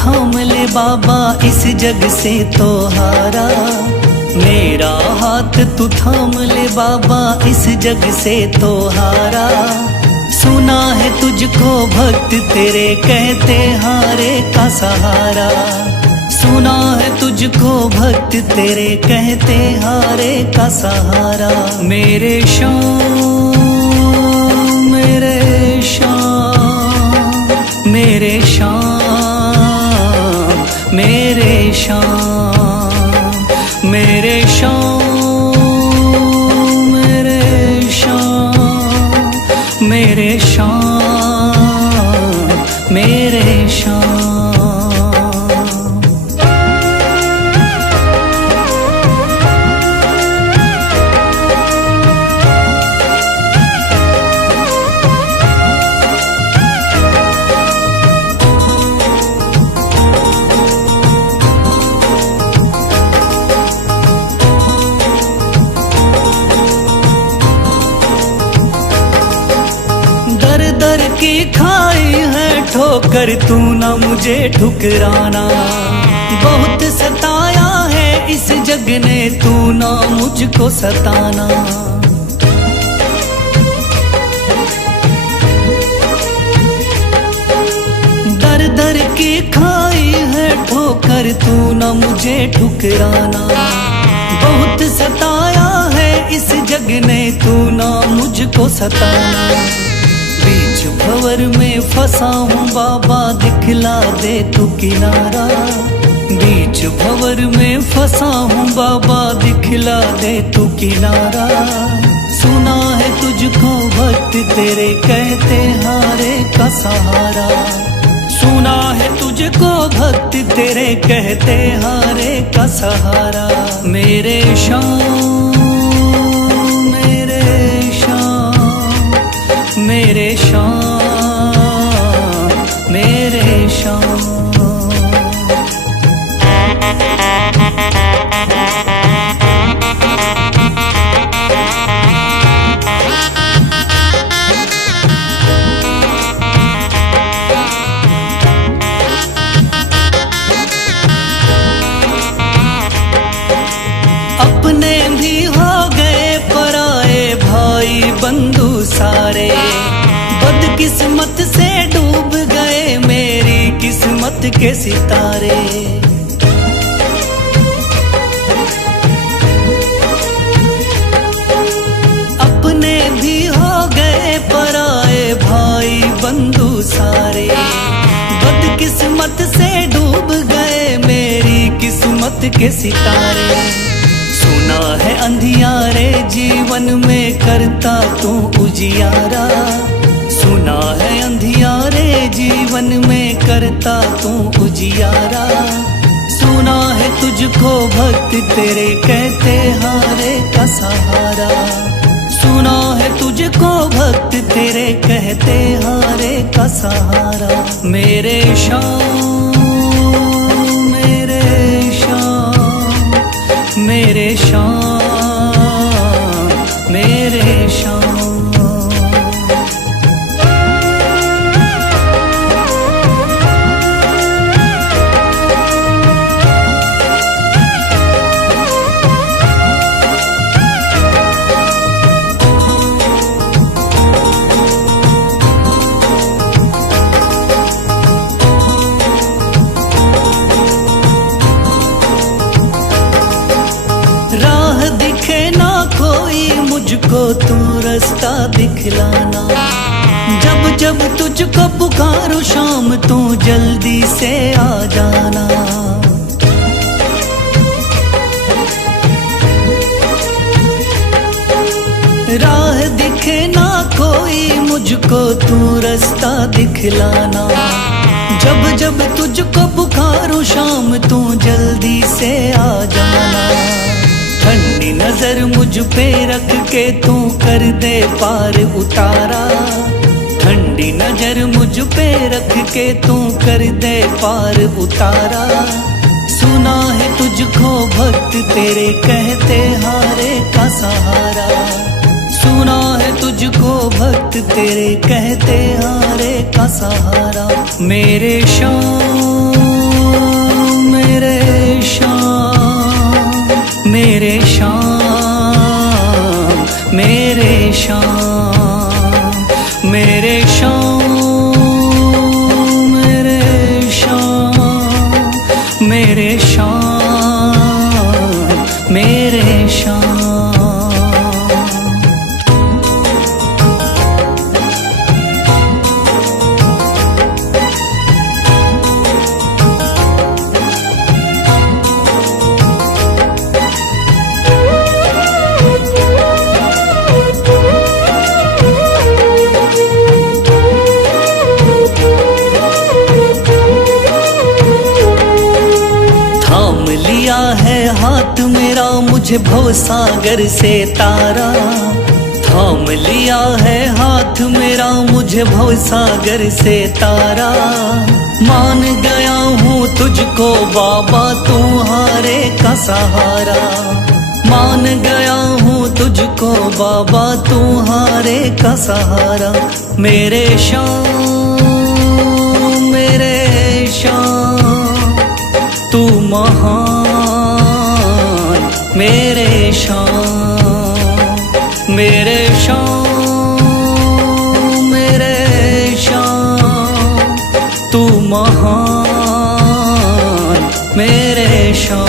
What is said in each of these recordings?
थाम ले बाबा इस जग से तो हारा। मेरा हाथ तू थाम ले बाबा इस जग से तो हारा। सुना है तुझको भक्त तेरे कहते हारे का सहारा। सुना है तुझको भक्त तेरे कहते हारे का सहारा। मेरे श्याम मेरे श्याम मेरे श्याम मेरे श्याम मेरे श्याम मेरे श्याम मेरे श्याम मेरे श्याम। दर की खाई है ठोकर तू ना मुझे ठुकराना। बहुत सताया है इस जग ने तू ना मुझको सताना। दर दर की खाई है ठोकर तू ना मुझे ठुकराना। बहुत सताया है इस जग ने तू ना मुझको सताना। बीच भंवर में फंसा हूँ बाबा दिखला दे तू किनारा। बीच भंवर में फंसा हूँ बाबा दिखला दे तू किनारा। सुना है तुझको भक्त तेरे कहते हारे का सहारा। सुना है तुझको भक्त तेरे कहते हारे का सहारा। मेरे श्याम मेरे श्याम मेरे श्याम मेरे श्याम। अपने भी हो गए पराए भाई बंधु सारे। बदकिस्मत से डूब गए मेरी किस्मत के सितारे। अपने भी हो गए पराए भाई बंधु सारे। बदकिस्मत से डूब गए मेरी किस्मत के सितारे। सुना है अंधियारे जीवन में करता तू उजियारा। सुना है अंधियारे जीवन में करता तू उजियारा। सुना है तुझको भक्त तेरे कहते हारे का सहारा। सुना है तुझको भक्त तेरे कहते हारे का सहारा। मेरे श्याम मेरे श्याम मेरे श्याम मेरे श्याम। मुझको तू रास्ता दिखलाना। जब जब तुझको पुकारूं शाम तू जल्दी से आ जाना। राह दिखे ना कोई मुझको तू रास्ता दिखलाना। जब जब तुझको पुकारूं शाम तू जल्दी से आ जाना। ठंडी नजर मुझ पे रख के तू कर दे पार उतारा। ठंडी नजर मुझ पे रख के तू कर दे पार उतारा। सुना है तुझको भक्त तेरे कहते हारे का सहारा। सुना है तुझको भक्त तेरे कहते हारे का सहारा। मेरे श्याम मेरे शाम, मेरे शाम, मेरे शाम, मेरे शाम, मेरे शाम, मेरे शाम, मेरे शाम। थाम लिया है हाथ मेरा मुझे भवसागर से तारा, थाम लिया है हाथ मेरा मुझे भवसागर से तारा। मान गया हूँ तुझको बाबा तुम्हारे का सहारा, मान गया हूँ तुझको बाबा तुम्हारे का सहारा। मेरे शाम, मेरे शाम, तू महान, मेरे शाम, मेरे शाम, मेरे शाम, तू महान, मेरे शाम।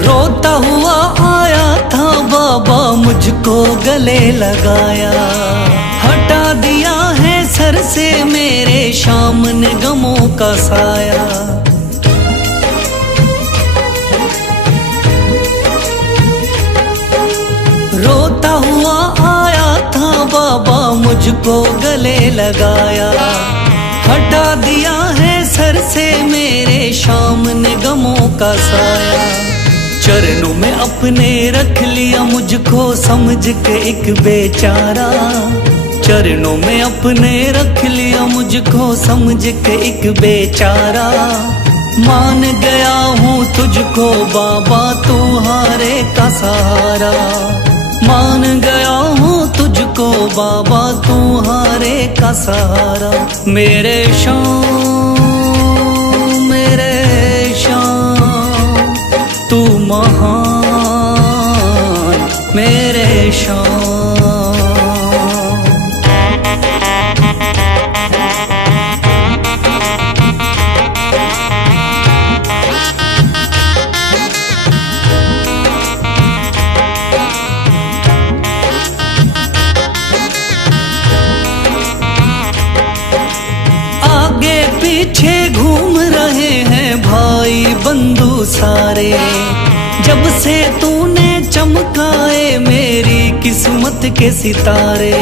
रोता हुआ आया था बाबा मुझको गले लगाया, हटा दिया है सर से मेरे शाम ने गमों का साया। रोता हुआ आया था बाबा मुझको गले लगाया, हटा दिया है सर से मेरे शाम ने गमों का साया। चरणों में अपने रख लिया मुझको समझ के एक बेचारा, चरणों में अपने रख लिया मुझको समझ के एक बेचारा। मान गया हूँ तुझको बाबा तुम्हारे का सहारा, मान गया हूँ तुझको बाबा तुम्हारे का सहारा। मेरे शाम, मेरे शाम, तू महान, मेरे शाम। आगे पीछे घूम रहे हैं भाई बंधु सारे, जब से तूने चमकाए मेरी किस्मत के सितारे।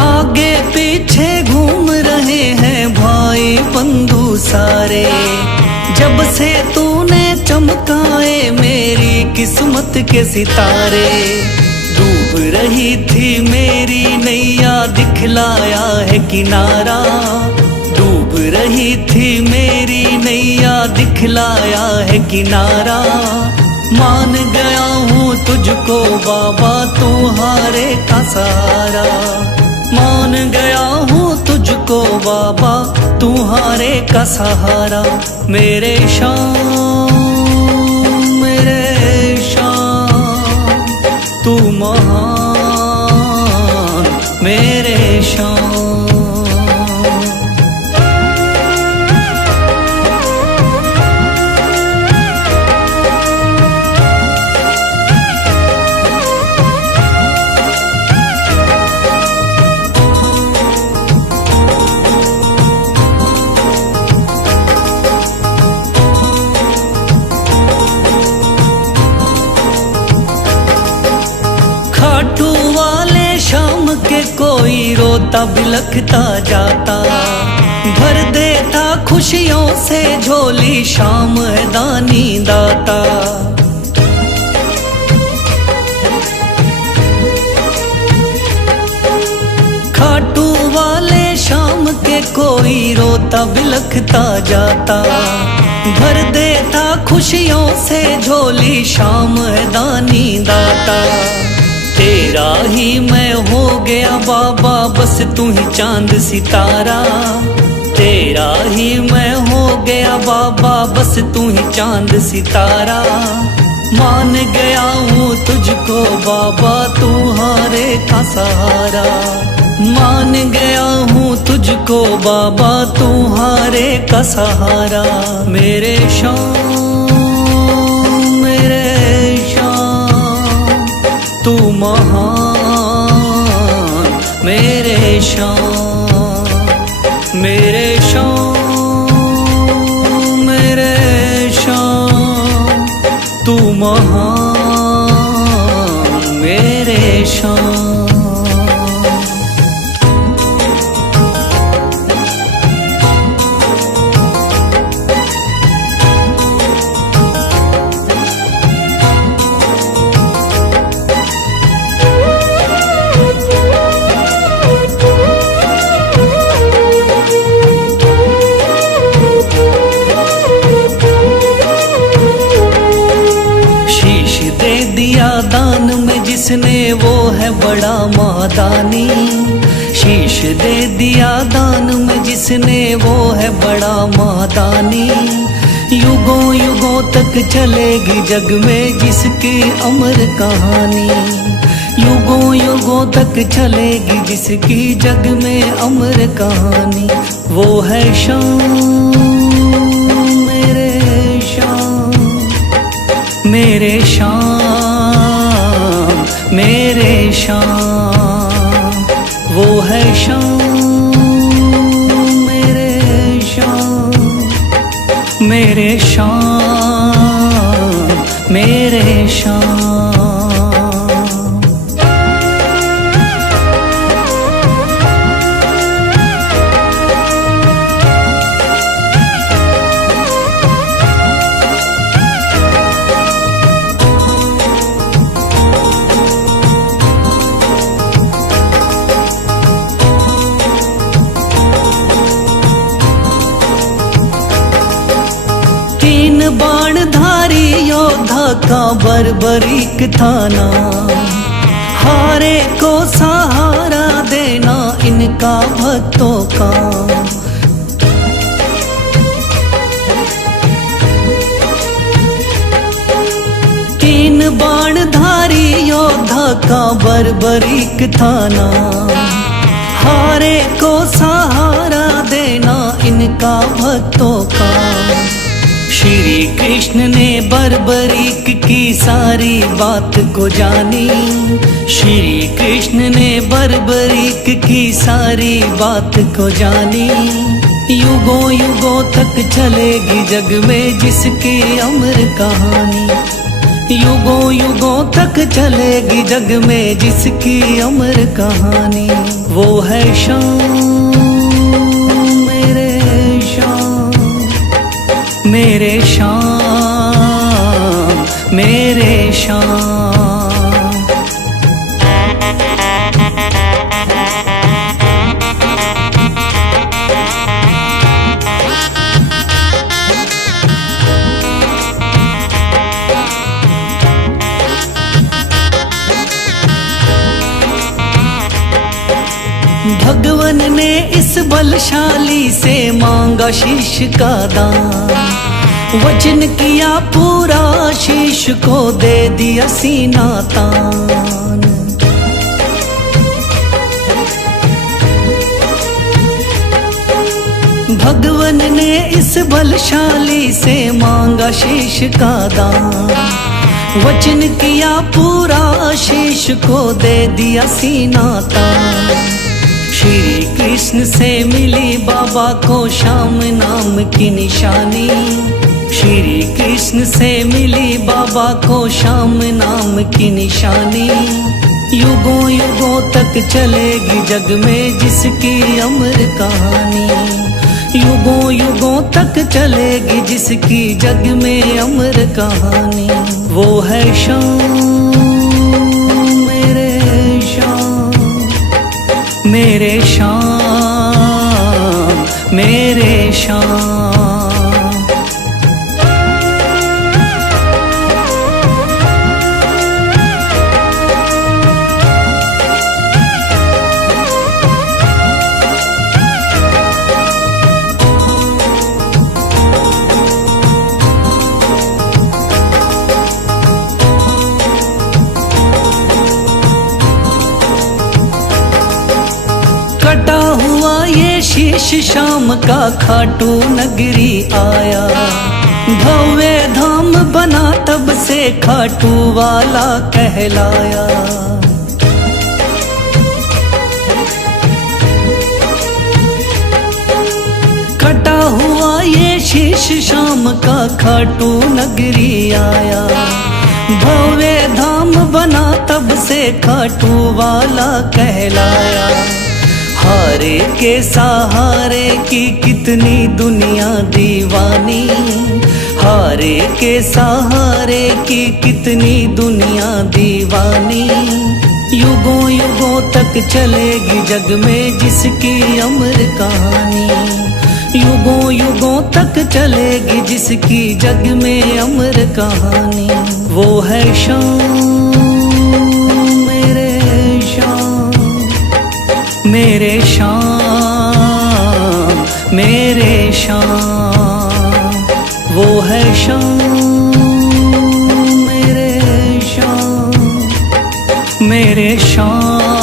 आगे पीछे घूम रहे हैं भाई बंधु सारे, जब से तूने चमकाए मेरी किस्मत के सितारे। डूब रही थी मेरी नैया दिखलाया है किनारा, डूब रही थी मेरी नैया दिखलाया है किनारा। मान गया हूँ तुझको बाबा तुम्हारे का सहारा, मान गया हूँ तुझको बाबा तुम्हारे का सहारा। मेरे शाम, मेरे शाम, तू महान, मेरे शाम। खाटू वाले शाम के कोई रोता बिलखता जाता, भर देता खुश खुशियों से झोली शाम है दानी दाता। खाटू वाले शाम के कोई रोता बिलखता जाता, भर देता खुशियों से झोली शाम है दानी दाता। तेरा ही मैं हो गया बाबा बस तू ही चांद सितारा, तेरा ही मैं हो गया बाबा बस तू ही चांद सितारा। मान गया हूँ तुझको बाबा तू हारे का सहारा, मान गया हूँ तुझको बाबा तू हारे का सहारा। मेरे शाम मेरे शाम तू महान, मेरे शाम मेरे शाम मेरे शाम तू महान, मेरे शाम। दान में जिसने वो है बड़ा मादानी, शीश दे दिया दान में जिसने वो है बड़ा मादानी। युगों युगों तक चलेगी जग में जिसकी अमर कहानी, युगों युगों तक चलेगी जिसकी जग में अमर कहानी। वो है शाम मेरे शाम मेरे शाम मेरे शाम, वो है शाम मेरे शाम मेरे शाम मेरे शाम। बाणधारी योद्धा का बर्बरीक था नाम, हारे को सहारा देना इनका भक्तों का। तीन बाणधारी योद्धा का बर्बरीक था नाम, हारे को सहारा देना इनका भक्तों का। श्री कृष्ण ने बर्बरीक की सारी बात को जानी, श्री कृष्ण ने बर्बरीक की सारी बात को जानी। युगों युगों तक चलेगी जग में जिसकी अमर कहानी, युगों युगों तक चलेगी जग में जिसकी अमर कहानी। वो है शाम मेरे शाम मेरे शाम मेरे शाम। भगवन ने इस बलशाली से मांगा शीश का दान, वचन किया पूरा शीश को दे दिया सीना तान। भगवन ने इस बलशाली से मांगा शीश का दान, वचन किया पूरा शीश को दे दिया सीना तान। श्री कृष्ण से मिली बाबा को श्याम नाम की निशानी, श्री कृष्ण से मिली बाबा को श्याम नाम की निशानी। युगों युगों तक चलेगी जग में जिसकी अमर कहानी, युगों युगों तक चलेगी जिसकी जग में अमर कहानी। वो है शाम मेरे शाम, मेरे शाम, मेरे शाम। कटा हुआ ये शीश शाम का खाटू नगरी आया, भव्य धाम बना तब से खाटू वाला कहलाया। कटा हुआ ये शीश शाम का खाटू नगरी आया, भव्य धाम बना तब से खाटू वाला कहलाया। हारे के सहारे की कितनी दुनिया दीवानी, हारे के सहारे की कितनी दुनिया दीवानी। युगों युगों तक चलेगी जग में जिसकी अमर कहानी। युगों युगों तक चलेगी जिसकी जग में अमर कहानी। वो है शाम मेरे शाम, मेरे शाम, मेरे शाम। वो है शाम मेरे शाम, मेरे शाम।